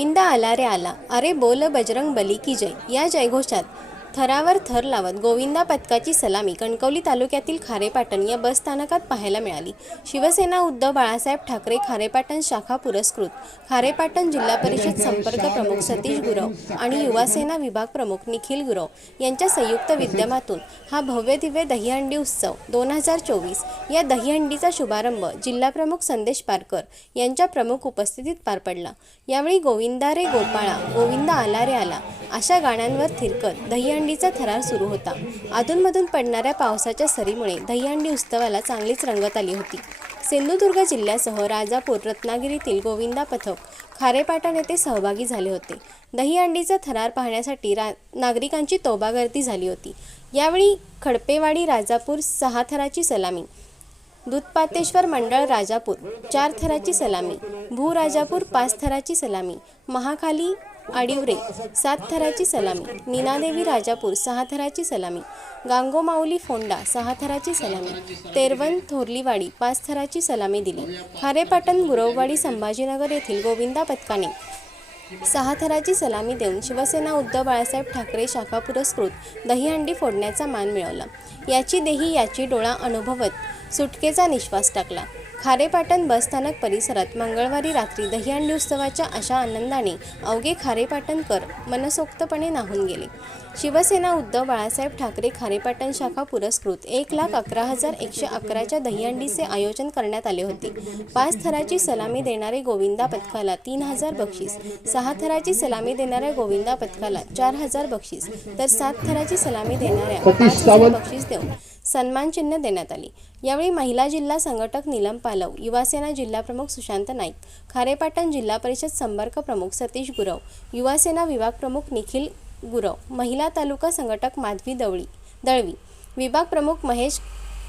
गोविंदा आला रे आला. अरे बोल बजरंग बली की जय. या जयघोषात थरावर थर लावत गोविंदा पथकाची सलामी कणकवली तालुक्यातील खारेपाटण या बस स्थानकात पाहायला मिळाली. शिवसेना उद्धव बाळासाहेब ठाकरे खारेपाटण शाखा पुरस्कृत. खारेपाटण जिल्हा परिषद संपर्क प्रमुख सतीश गुरव आणि युवासेना विभाग प्रमुख निखिल गुरव यांच्या संयुक्त विद्यमातून हा भव्य दिव्य दहीहंडी उत्सव दोन हजार चोवीस या दहीहंडीचा शुभारंभ जिल्हाप्रमुख संदेश पारकर यांच्या प्रमुख उपस्थितीत पार पडला. यावेळी गोविंदा रे गोपाळा गोविंदा आला रे आला अशा गाण्यांवर थिरकत दहीहंडी दहीहंडीचा थरार सुरू होता. अधूनमधून पडणाऱ्या पावसाच्या सरीमुळे दहीहंडी उत्सवाला चांगलीच रंगत आली होती. सिंधुदुर्ग जिल्ह्यासह राजापूर रत्नागिरीतील गोविंदा पथक खारेपाटण येथे सहभागी झाले होते. दहीहंडीचा थरार पाहण्यासाठी रा नागरिकांची तोबा गर्दी झाली होती. यावेळी खडपेवाडी राजापूर सहा थराची सलामी दूधपातेश्वर मंडळ राजापूर चार थराची सलामी भू राजापूर पाच थराची सलामी महाखाली आडिवरे सात थराची सलामी नीनादेवी राजापूर सहा थराची सलामी गांगोमाऊली फोंडा सहा थराची सलामी तेरवन थोरलीवाडी पाच थराची सलामी दिली. खारेपाटण गुरववाडी संभाजीनगर येथील गोविंदा पथकाने सहा थराची सलामी देऊन शिवसेना उद्धव बाळासाहेब ठाकरे शाखा पुरस्कृत दहीहंडी फोडण्याचा मान मिळवला. याची देही याची डोळा अनुभवत सुटकेचा निश्वास टाकला. खारेपाटण बसस्थानक परिसरात मंगळवारी रात्री दहीहंडी उत्सवाच्या अशा आनंदाने अवघे खारेपाटणकर मनसोक्तपणे नाहून गेले. शिवसेना उद्धव बाळासाहेब ठाकरे खारेपाटण शाखा पुरस्कृत. एक लाख अकरा हजार एकशे अकराच्या दहीहंडीचे आयोजन करण्यात आले होते. पाच थराची सलामी देणारे गोविंदा पथकाला तीन हजार बक्षीस. सहा थराची सलामी देणाऱ्या गोविंदा पथकाला चार हजार बक्षीस. तर सात थराची सलामी देणाऱ्या पाच हजार बक्षीस देऊन सन्मान चिन्ह देण्यात आली. यावेळी महिला जिल्हा संघटक नीलम पालव युवासेना जिल्हा प्रमुख सुशांत नाईक खारेपाटण जिल्हा परिषद संपर्क प्रमुख सतीश गुरव युवासेना विभाग प्रमुख निखिल गुरव महिला तालुका संघटक माधवी दवळी दळवी विभाग प्रमुख महेश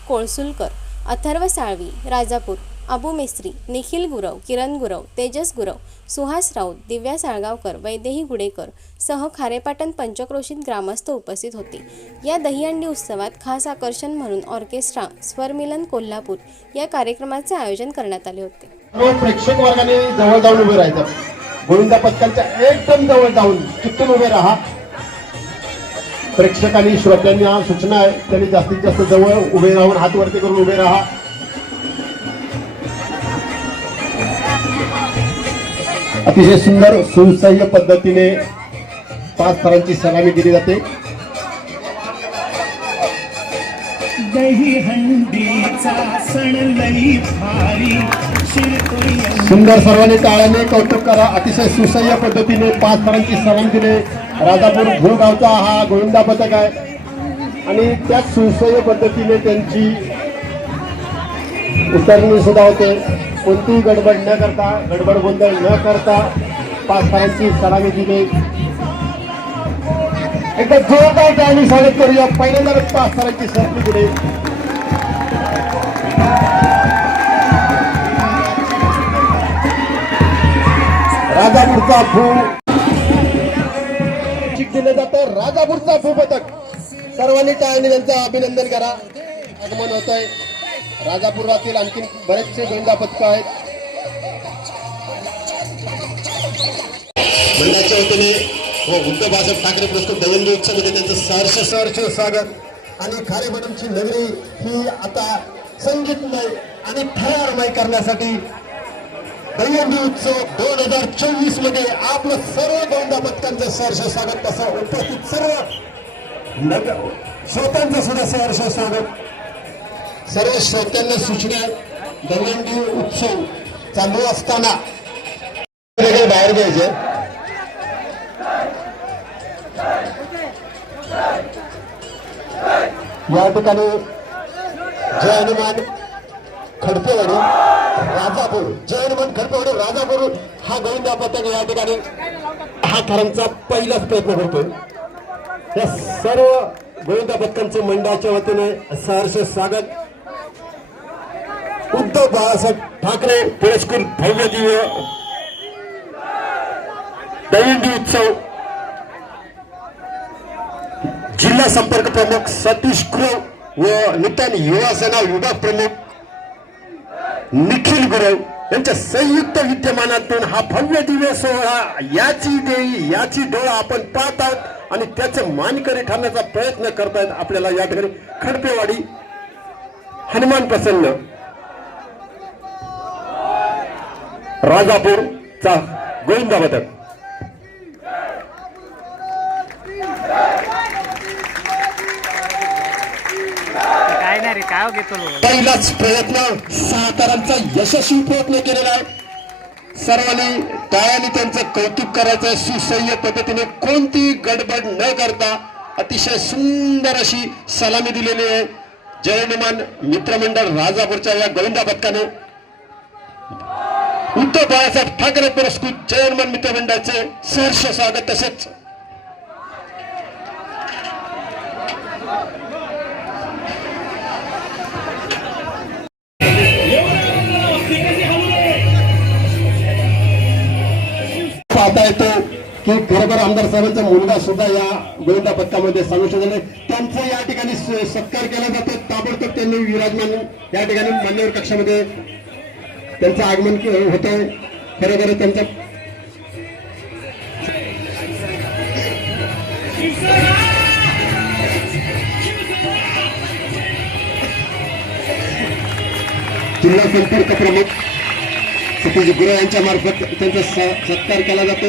कोळसुलकर अथर्व साळवी राजापूर अबू मेस्त्री निखिल गुरव किरण गुरव तेजस गुरव सुहास राऊत दिव्या साळगावकर वैदेही गुडेकर सह खारेपाटण पंचक्रोशीत ग्रामस्थ उपस्थित होते. या दहीहंडी उत्सवात खास आकर्षण म्हणून ऑर्केस्ट्रा स्वरमिलन कोल्हापूर या कार्यक्रमाचे आयोजन करण्यात आले होते. प्रेक्षक वर्गाने जवळ जाऊन उभे राहायचं. गोविंदा पथकांच्या एकदम जवळ जाऊन चिकटून उभे राहा. प्रेक्षकांनी श्रोत्यांना सूचना आहे त्यांनी जास्तीत जास्त जवळ उभे राहून हात वरती करून उभे राहा. अतिशय सुंदर सुसह्य पद्धतीने पाच थरांची सलामी दिली जाते. दही हंडीचा सण लई भारी. सुंदर सर्वांनी टाळ्याने कौतुक करा. अतिशय सुसह्य पद्धतीने पाच थरांची सलाम दिले राजापूर भूगावचा हा गोविंदा पथक आहे. आणि त्याच सुसह्य पद्धतीने त्यांची उतरणी सुद्धा होते. कोणतीही गडबड न करता गडबड गोंधळ न करता पाच थरांची सलामी दिली एकदा जोरदार टाळणी स्वागत करूया. पहिल्यांदा पाच थरांची सलामी दिली राजापूरचा भू. दिलं जातं. राजापूरचा भू पथक. सर्वांनी टाळणी त्यांचं अभिनंदन करा. आगमन होत आहे. राजापुरातील आणखी बरेचसे गोंडा पथक आहेत. मंडळाच्या वतीने व उद्धव बाळासाहेब ठाकरे पुरस्कृत दवंडी उत्सवमध्ये त्यांचं सहर्ष सहर्ष स्वागत. आणि खारेपाटणची नगरी ही आता संगीतमय आणि थरारमय करण्यासाठी दहीहंडी उत्सव दोन हजार चोवीसमध्ये आपलं सर्व गोंदा भक्तांचं सहर्ष स्वागत. तसं उपस्थित सर्व नग श्रोत्यांचं सुद्धा सहर्ष स्वागत. सर्व श्रोत्यांना सूचना दहीहंडी उत्सव चालू असताना. वेगळे बाहेर घ्यायचे. या ठिकाणी जय हनुमान. खडपेवाडी राजापूर जयनमन खडपेवाडी राजापूर. हा गोविंदा पथक या ठिकाणी. हा थरांचा पहिलाच प्रयत्न करतो या सर्व गोविंदा पथकांचे मंडळाच्या वतीने सहर्ष स्वागत. उद्धव बाळासाहेब ठाकरे पुरस्कृत भव्य दिव्य उत्सव. जिल्हा संपर्क प्रमुख सतीश क्रो व नितन युवा सेना विभाग प्रमुख निखिल गुरव यांच्या संयुक्त विद्यमानातून हा भव्य दिव्य सोहळा याची देवी याची डोळा आपण पाहत आहोत आणि त्याचे मानकरी ठरण्याचा प्रयत्न करतायत आपल्याला या ठिकाणी खडपेवाडी हनुमान प्रसन्न राजापूरचा गोविंदा पथक काय नाही रे काय घेतो पहिलाच प्रयत्न सातारांचा यशस्वी प्रयत्न केलेला आहे. सर्वांनी टाळ्याने त्यांचं कौतुक करायचं सुसह्य पद्धतीने कोणती गडबड न करता अतिशय सुंदर अशी सलामी दिलेली आहे. जयनुमान मित्रमंडळ राजापूरच्या या गोविंदा पथकाने. उद्धव बाळासाहेब ठाकरे पुरस्कृत जयनुमान मित्रमंडळाचे सहर्ष स्वागत तसेच. पाहता येतो की खरोखर आमदार साहेबांचा मुलगा सुद्धा या गोविंदा पथकामध्ये समाविष्ट झाले त्यांचा या ठिकाणी सत्कार केला जातो. ताबडतोब त्यांनी विराजमान या ठिकाणी मान्यवर कक्षामध्ये त्यांचं आगमन होत आहे खरोखर त्यांचा जिल्हा संपर्क प्रमुख सतीश गुरु यांच्या मार्फत त्यांचा सत्कार केला जातो.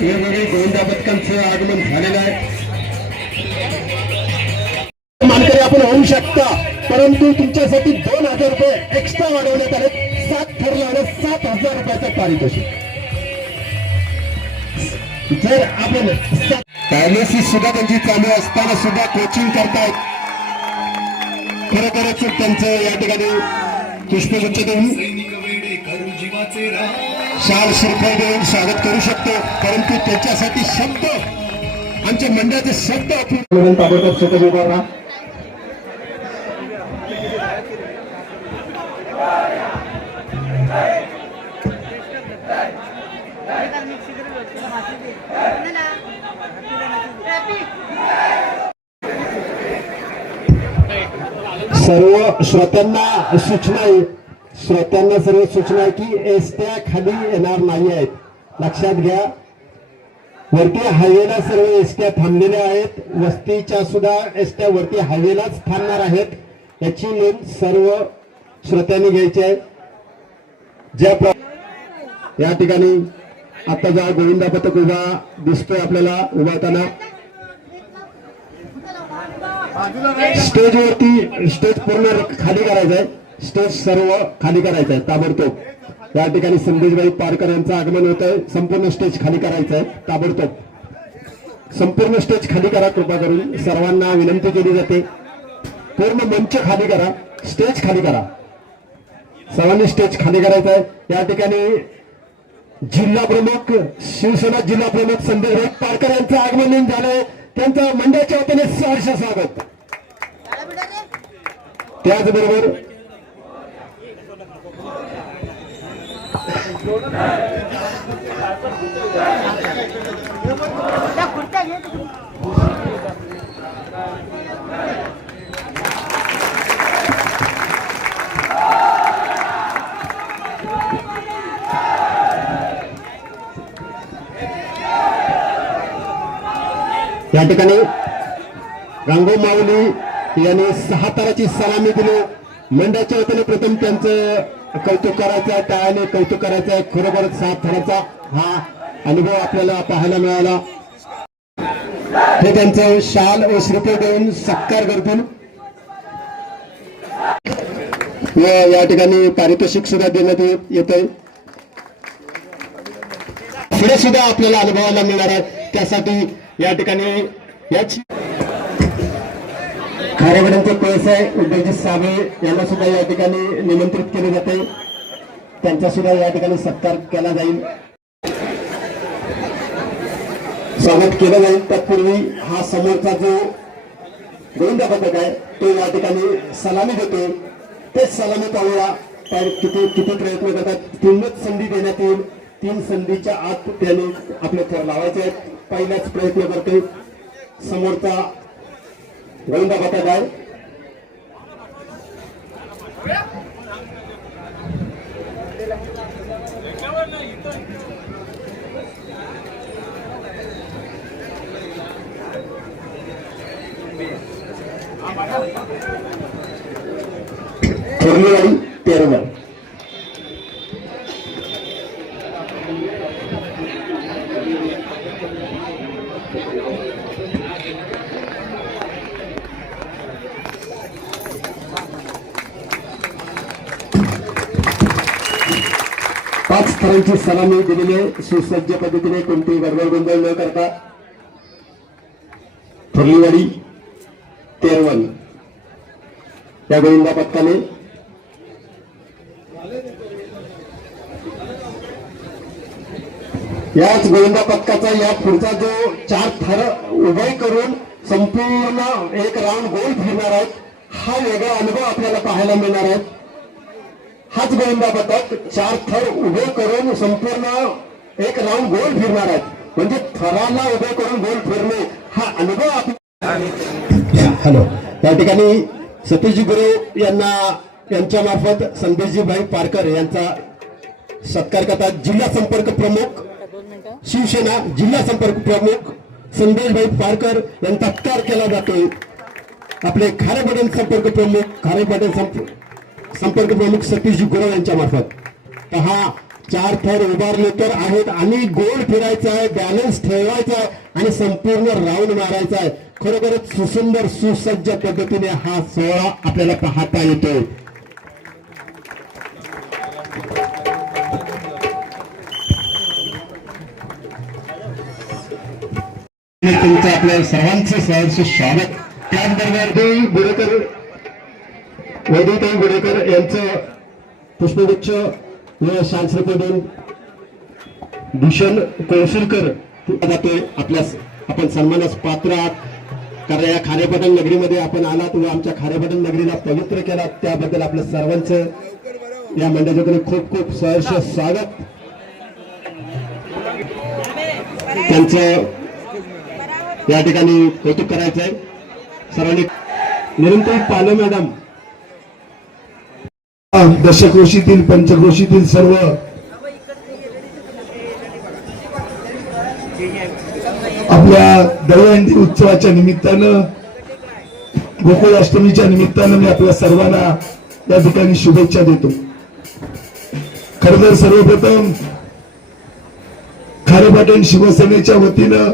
वेगवेगळे गोविंदा पथकांचं आगमन झालेलं आहे. मानकरी आपण होऊ शकता परंतु तुमच्यासाठी दोन हजार रुपये एक्स्ट्रा वाढवण्यात आले सात ठरल्याने सात हजार रुपयाचं पारितोषिक. जर आपण डायलिसिस सुद्धा त्यांची चालू असताना सुद्धा कोचिंग करतायत. खरोखरच त्यांचं या ठिकाणी पुष्पगुच्छ देऊन शाल श्रीफळ देऊन स्वागत करू शकतो परंतु त्याच्यासाठी शब्द आमच्या मंडळाचे शब्द आपण ताबडतोब स्वतः उभा राहा. सर्व श्रोत्यांना सूचना श्रोत्यांना सर्व सूचना आहे की एसट्या खाली येणार नाही आहेत. लक्षात घ्या. वरती हायवेला सर्व एसट्या थांबलेल्या आहेत. वस्तीच्या सुद्धा एसट्या वरती हायवेलाच थांबणार आहेत. याची नोंद सर्व श्रोत्यांनी घ्यायची आहे. ज्या या ठिकाणी आता जा गोविंदा पथक उभा दिसतोय आपल्याला उभारताना. स्टेजवरती स्टेज पूर्ण खाली करायचं आहे स्टेज सर्व खाली करायचं आहे ताबडतोब. या ठिकाणी संदेशबाई पारकर यांचं आगमन होत आहे संपूर्ण स्टेज खाली करायचं आहे ताबडतोब. संपूर्ण स्टेज खाली करा कृपा करून. सर्वांना विनंती केली जाते. पूर्ण मंच खाली करा स्टेज खाली करा. सर्वांनी स्टेज खाली करायचं आहे. या ठिकाणी जिल्हा प्रमुख शिवसेना जिल्हा प्रमुख संदेशभाई पारकर यांचं आगमन झालंय. त्यांचं मंडळाच्या वतीने सहर्ष स्वागत. त्याचबरोबर या ठिकाणी रांगो माऊली यांनी सहा ताराची सलामी दिली. मंडळाच्या वतीने प्रथम त्यांचं कौतुक करायचं आहे त्याने कौतुक करायचं आहे खरोखर सात थराचा हा अनुभव आपल्याला पाहायला मिळाला. हे त्यांचं शाल व श्रीफळ देऊन सत्कार करतील. व या ठिकाणी पारितोषिक सुद्धा देण्यात येत आहे पुढे सुद्धा आपल्याला अनुभवायला मिळणार आहे. त्यासाठी या ठिकाणी याची खारेवाड्यांचे पैसे उद्योजित साबळे यांना सुद्धा या ठिकाणी निमंत्रित केले जाते. त्यांचा सुद्धा या ठिकाणी सत्कार केला जाईल. स्वागत केलं जाईल. तत्पूर्वी हा समोरचा जो गोविंदा पथक आहे तो या ठिकाणी सलामी देतो तेच सलामी पाहूया. पण किती किती प्रयत्न करतात. तीनच संधी देण्यात येईल. तीन संधीच्या आत त्याने आपले थर लावायचे आहेत. पहिलाच प्रयत्न करतो समोरचा गोविंदा पथक आहे थोरलेवाडी तेरवड पाच सलामी दिलेली आहे. सुसज्ज पद्धतीने कोणतीही गडबड गोंधळ न करता. थोरलीवाडी तेरवण या गोविंदा पथकाने याच गोविंदा पथकाचा या पुढचा जो चार थर उभे करून संपूर्ण एक राऊंड गोल फिरणार आहेत हा वेगळा अनुभव आपल्याला पाहायला मिळणार आहे. हाच गोविंदा चार थर उभे करून संपूर्ण एक राऊंड गोल फिरणार आहेत. म्हणजे थराला उभे करून गोल फिरणे हा अनुभव हॅलो. या ठिकाणी सतीशजी गुरु यांना यांच्या मार्फत संदेशजी भाई पारकर यांचा सत्कार करतात. जिल्हा संपर्क प्रमुख शिवसेना जिल्हा संपर्क प्रमुख संदेशभाई पारकर यांचा सत्कार केला जातोय. आपले खारेपाटण संपर्क प्रमुख खारेपाटण संपर्क संपर्क प्रमुख सतीशजी गुरव यांच्या मार्फत. तर हा चार थर उभारले तर आहेत आणि गोल फिरायचा आहे बॅलन्स ठेवायचा आहे आणि संपूर्ण राऊंड मारायचा आहे. खरोखरच सुसुंदर सुसज्ज पद्धतीने हा सोहळा आपल्याला पाहता येतोय तुमचं आपल्या सर्वांचं सहर्ष स्वागत. त्याचबरोबर देवी गुडेकर गुडेकर यांचं पुष्पगुच्छ व शास्त्रपदून भूषण कोळसुरकर जातोय आपल्या आपण सन्मानास पात्र आहात. कारण या खारेपाटण नगरीमध्ये आपण आलात व आमच्या खारेपाटण नगरीला पवित्र केलात. त्याबद्दल आपल्या सर्वांचं या मंडळाकडे खूप खूप सहर्ष स्वागत. त्यांचं या ठिकाणी कौतुक करायचं आहे सर्वांनी निरंतर पालो मॅडम. दशक्रोशीतील पंचक्रोशीतील सर्व आपल्या दहीहंडी उत्सवाच्या निमित्तानं गोकुळाष्टमीच्या निमित्तानं मी आपल्या सर्वांना या ठिकाणी शुभेच्छा देतो. खर तर सर्वप्रथम खारेपाटण शिवसेनेच्या वतीनं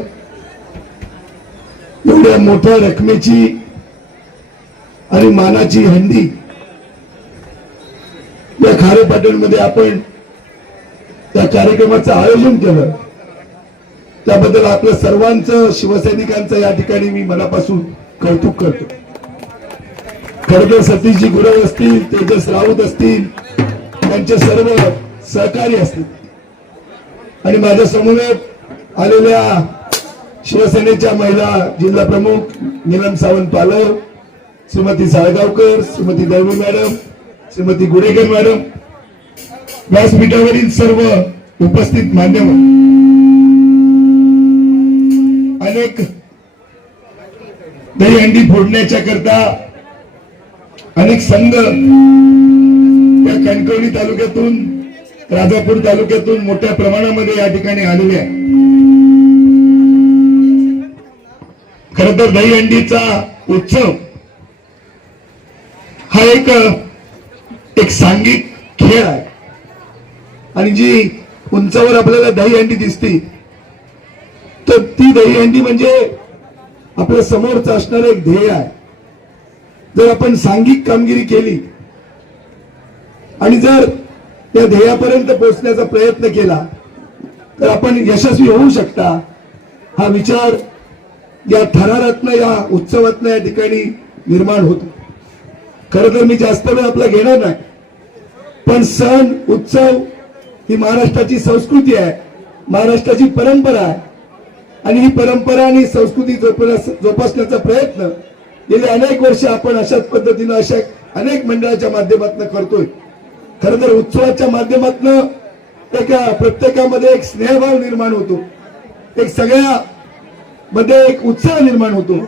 एवढ्या मोठ्या रकमेची आणि मानाची हंडी या खारेपाटणमध्ये आपण त्या कार्यक्रमाचं आयोजन केलं. त्याबद्दल आपल्या सर्वांचं शिवसैनिकांचं या ठिकाणी मी मनापासून कौतुक करतो. खरं तर सतीशजी गुरव असतील तेजस राऊत असतील त्यांचे सर्व सहकारी असतील. आणि माझ्यासमोर आलेल्या शिवसेनेच्या महिला जिल्हा प्रमुख नीलम सावंत पालव श्रीमती साळगावकर श्रीमती दळवी मॅडम श्रीमती गुडेकर मॅडम व्यासपीठावरील सर्व उपस्थित मान्यवर अनेक दहीहंडी फोडण्याच्या करता अनेक संघ या कणकवली तालुक्यातून राजापूर तालुक्यातून मोठ्या प्रमाणामध्ये या ठिकाणी आलेले आहे खर तर दहीहंडीचा उत्सव हा एक सांघिक खेळ आहे आणि जी उंचावर आपल्याला दहीहंडी दिसते. तर ती दहीहंडी म्हणजे आपल्या समोरच असणारं एक ध्येय आहे. जर आपण सांघिक कामगिरी केली आणि जर त्या ध्येयापर्यंत पोहोचण्याचा प्रयत्न केला तर आपण यशस्वी होऊ शकता. हा विचार या थरारातनं या उत्सवातनं या ठिकाणी निर्माण होतो. खरं तर मी जास्त वेळ आपला घेणार नाही. पण सण उत्सव ही महाराष्ट्राची संस्कृती आहे. महाराष्ट्राची परंपरा आहे. आणि ही परंपरा आणि संस्कृती जोपास जोपासण्याचा प्रयत्न गेली अनेक वर्ष आपण अशाच पद्धतीनं अशा अनेक मंडळाच्या माध्यमातून करतोय. खर तर उत्सवाच्या माध्यमातून एका प्रत्येकामध्ये एक स्नेहभाव निर्माण होतो. एक सगळ्या मध्ये एक उत्साह निर्माण होतो.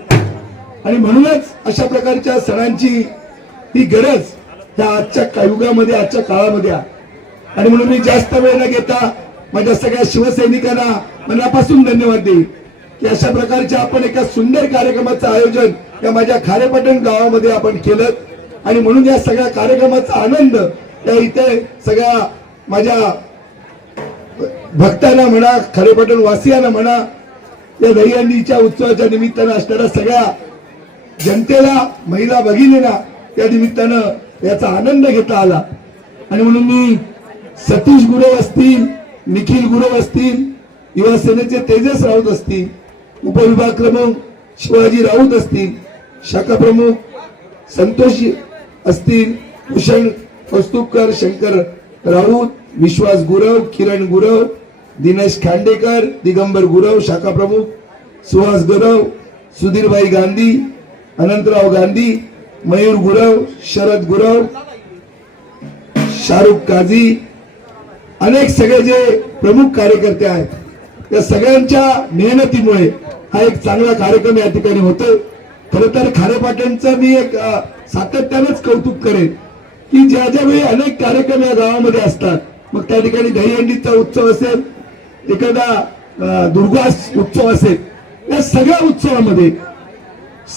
आणि म्हणूनच अशा प्रकारच्या सणांची ही गरज त्या आजच्या युगामध्ये आजच्या काळामध्ये आहे. आणि म्हणून मी जास्त वेळ न घेता माझ्या सगळ्या शिवसैनिकांना मनापासून धन्यवाद देईल की अशा प्रकारच्या आपण एका सुंदर कार्यक्रमाचं आयोजन या माझ्या खारेपटण गावामध्ये आपण केलं. आणि म्हणून या सगळ्या कार्यक्रमाचा आनंद या इथे सगळ्या माझ्या भक्तांना म्हणा खारेपटण वासियांना म्हणा या दहीहंडीच्या उत्सवाच्या निमित्तानं असणाऱ्या सगळ्या जनतेला महिला भगिनीला त्या निमित्तानं याचा आनंद घेता आला. आणि म्हणून मी सतीश गुरव असतील निखिल गुरव असतील युवा सेनेचे तेजस राऊत असतील उपविभाग प्रमुख शिवाजी राऊत असतील शाखा प्रमुख संतोष असतील भूषण कौस्तुभकर शंकर राऊत विश्वास गुरव किरण गुरव दिनेश खांडेकर दिगंबर गुरव शाखा प्रमुख सुहास गुरव सुधीरभाई गांधी अनंतराव गांधी मयूर गुरव शरद गुरव शाहरुख काझी अनेक सगळे जे प्रमुख कार्यकर्ते आहेत या सगळ्यांच्या मेहनतीमुळे हा एक चांगला कार्यक्रम या ठिकाणी होतोय. खर तर खारेपाटणचं मी एक अ, सातत्यानेच कौतुक करेन की ज्या ज्या वेळी अनेक कार्यक्रम या गावामध्ये असतात मग त्या ठिकाणी दहीहंडीचा उत्सव असेल एखादा दुर्गास उत्सव असेल या सगळ्या उत्सवामध्ये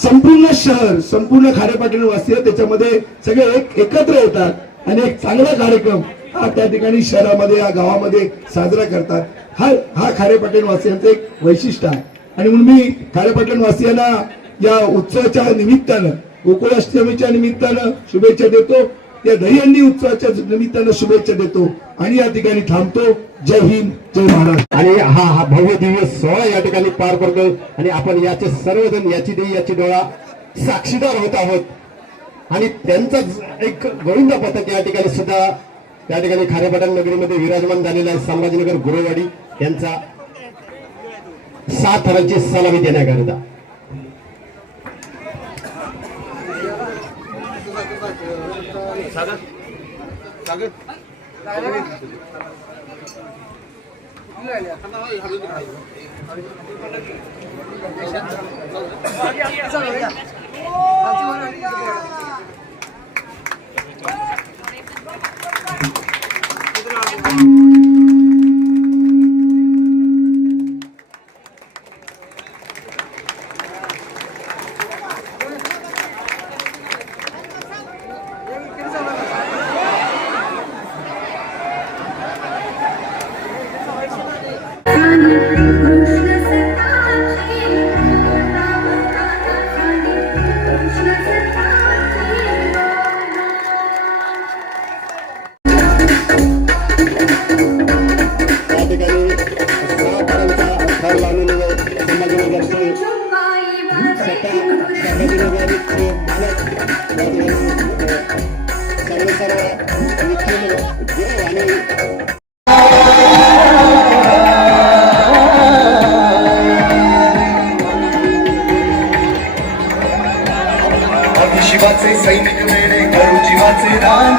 संपूर्ण शहर संपूर्ण खारेपाटण वासीय त्याच्यामध्ये सगळे एक एकत्र येतात आणि एक चांगला कार्यक्रम हा त्या ठिकाणी शहरामध्ये या गावामध्ये साजरा करतात. हा हा खारेपाटण वासियांचं एक वैशिष्ट्य आहे. आणि म्हणून मी खारेपाटण वासियांना या उत्सवाच्या निमित्तानं गोकुळाष्टमीच्या निमित्तानं शुभेच्छा देतो. या दहीहंडी उत्सवाच्या निमित्तानं शुभेच्छा देतो. आणि या ठिकाणी थांबतो. जय हिंद जय महाराष्ट्र. आणि हा हा भव्य दिव्य सोहळा या ठिकाणी पार पडतो. आणि आपण याचे सर्वजण याची देही याची डोळा साक्षीदार होत आहोत. आणि त्यांचाच एक गोविंद पथक या ठिकाणी सुद्धा त्या ठिकाणी खारेपाटण नगरीमध्ये विराजमान झालेला आहे संभाजीनगर गुरुवाडी यांचा सात थरांची सलामी देण्याकरिता. या शिवाचे सैनिक वेळे करू जीवाचे दान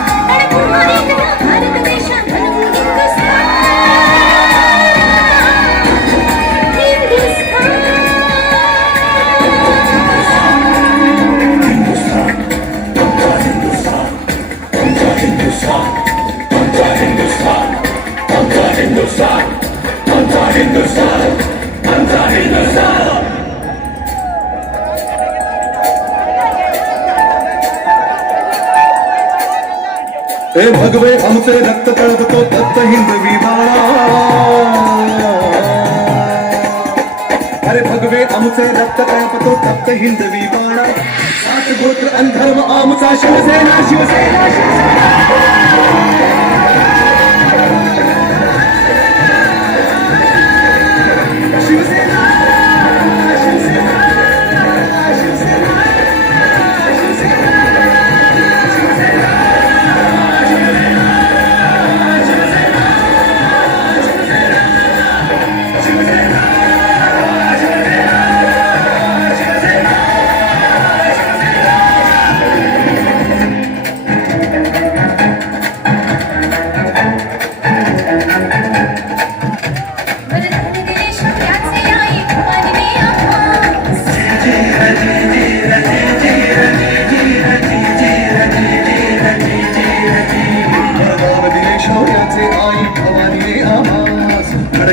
हे भगवे आमचे रक्त तळपतो दत्त हिंदवी बाळा. अरे भगवे आमचे रक्त तळपतो दत्त हिंदवी बाळा. सात गोत्र अंधर्म आमचा Shiv Sena Shiv Sena Shiv Sena.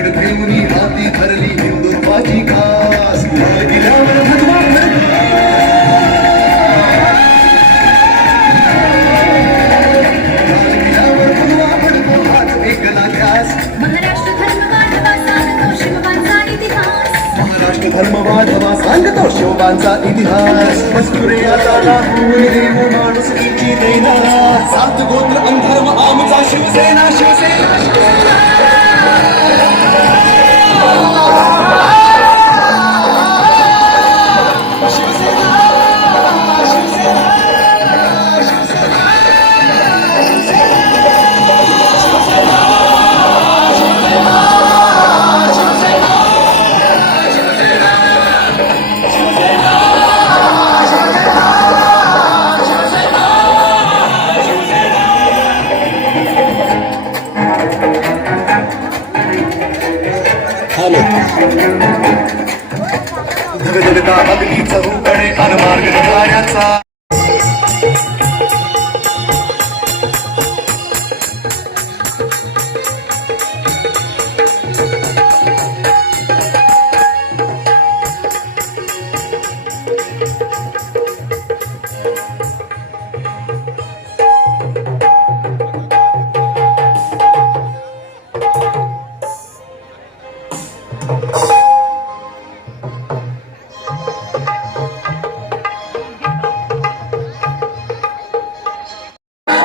like a dream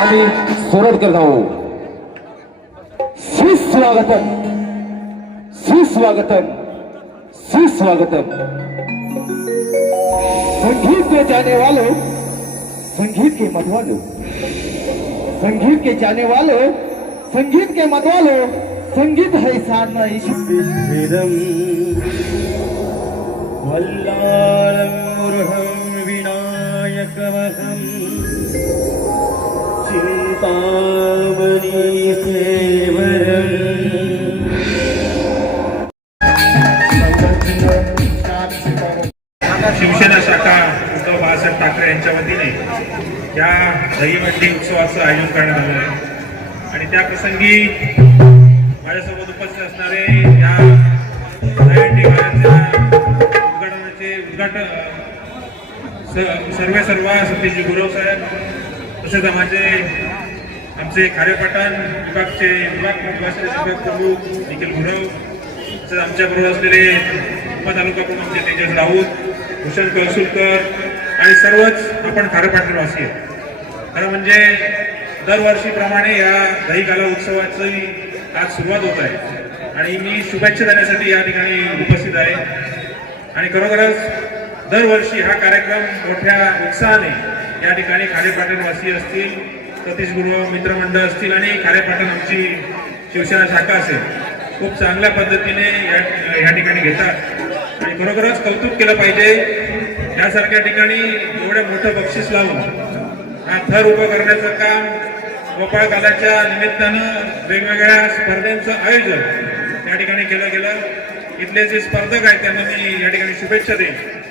आम्ही सुरुवात करत आहोत सुस्वागतम सुस्वागतम सुस्वागतम संगीत के जाने वालों, संगीत के मत संगीत के जाने वालों, संगीत के मत संगीत है साधना ईश्वर। वल्लारमुर्हं विनायकमहं चिन्तामणिसेवरम् शिवसेना शाखा उद्धव बाळासाहेब ठाकरे यांच्या वतीने या दहीवंडी उत्सवाचं आयोजन करण्यात आलं आहे. आणि त्या प्रसंगी माझ्यासोबत उपस्थित असणारे या दहीहंडी गाण्याच्या उद्घाटनाचे उद्घाटन सर्वे सर्व सतीशजी गुरव साहेब तसेच माझे आमचे खारेपाटण विभागचे विभाग विभाग प्रमुख निखिल गुरव तर आमच्याबरोबर असलेले उपतालुका प्रमुख तेजस राऊत भूषण कळसुलकर आणि सर्वच आपण खारेपाटणवासी आहेत. खरं म्हणजे दरवर्षीप्रमाणे या दहीकाला उत्सवाची आज सुरुवात होत आहे आणि मी शुभेच्छा देण्यासाठी या ठिकाणी उपस्थित आहे. आणि खरोखरच दरवर्षी हा कार्यक्रम मोठ्या उत्साहाने या ठिकाणी खारेपाटणवासी असतील. सतीश गुरु मित्रमंडळ असतील आणि खारेपाटण आमची शिवसेना शाखा असेल खूप चांगल्या पद्धतीने या या ठिकाणी घेतात. आणि खरोखरच कौतुक केलं पाहिजे यासारख्या ठिकाणी एवढं मोठं बक्षीस लावून हा थर उभं करण्याचं काम गोपाळ कालाच्या निमित्तानं वेगवेगळ्या स्पर्धांचं आयोजन या ठिकाणी केलं गेलं. इथले जे स्पर्धक आहेत त्यांना मी या ठिकाणी शुभेच्छा देईन.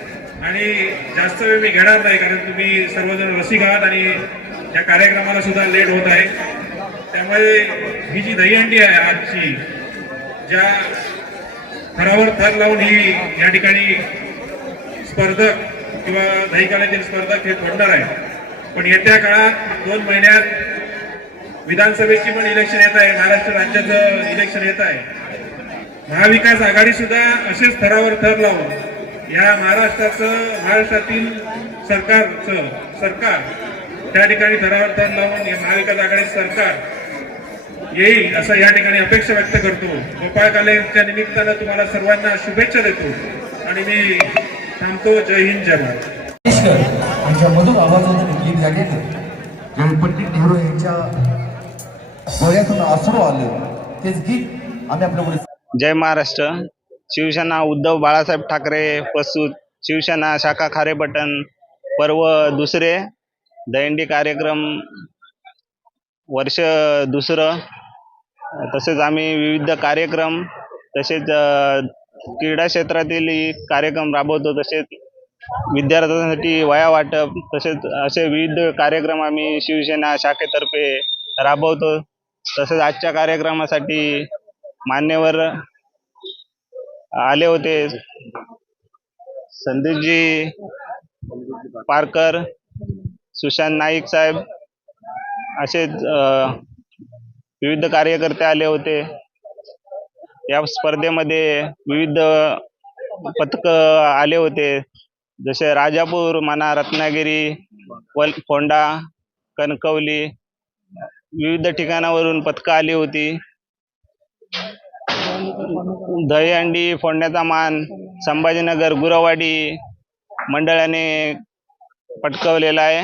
आणि जास्त वेळ मी घेणार नाही कारण तुम्ही सर्वजण रसिक आहात आणि या कार्यक्रमाला सुद्धा लेट होत आहे. त्यामुळे ही जी दहीहंडी आहे आजची ज्या थरावर थर लावून ही या ठिकाणी स्पर्धक किंवा दहीकालातील स्पर्धक हे फोडणार आहे पण येत्या काळात दोन महिन्यात विधानसभेची पण इलेक्शन येत आहे महाराष्ट्र राज्याचं इलेक्शन येत आहे. महाविकास आघाडी सुद्धा असेच थरावर थर लावून या महाराष्ट्राचं महाराष्ट्रातील सरकारचं सरकार त्या ठिकाणी थर लावून या महाविकास आघाडी सरकार येईल असं या ठिकाणी अपेक्षा व्यक्त करतो. गोपाळ कालेच्या निमित्तानं तुम्हाला सर्वांना शुभेच्छा देतो आणि मी थांबतो. जय हिंद जय भारत. यांच्या मधुर ज्यावेळी पंडित नेहरू यांच्या डोळ्यातून आसरू आले. तेच गीत आम्ही आपल्यापुढे जय महाराष्ट्र. शिवसेना उद्धव बाळासाहेब ठाकरे प्रस्तुत शिवसेना शाखा खारेपटण पर्व दुसरे. दहिंडी कार्यक्रम वर्ष दुसरं तसेच आम्ही विविध कार्यक्रम तसेच क्रीडा क्षेत्रातील कार्यक्रम राबवतो तसेच विद्यार्थ्यांसाठी वया वाटप तसेच असे विविध कार्यक्रम आम्ही शिवसेना शाखेतर्फे राबवतो. तसेच आजच्या कार्यक्रमासाठी मान्यवर आले होते. संदीपजी पारकर सुशांत नाईक साहेब असेच विविध कार्यकर्ते आले होते. या स्पर्धेमध्ये विविध पथक आले होते. जसे राजापूर म्हणा रत्नागिरी वल फोंडा कणकवली विविध ठिकाणावरून पथकं आली होती. दहीहंडी फोडण्याचा मान संभाजीनगर गुरवाडी मंडळाने पटकवलेला आहे.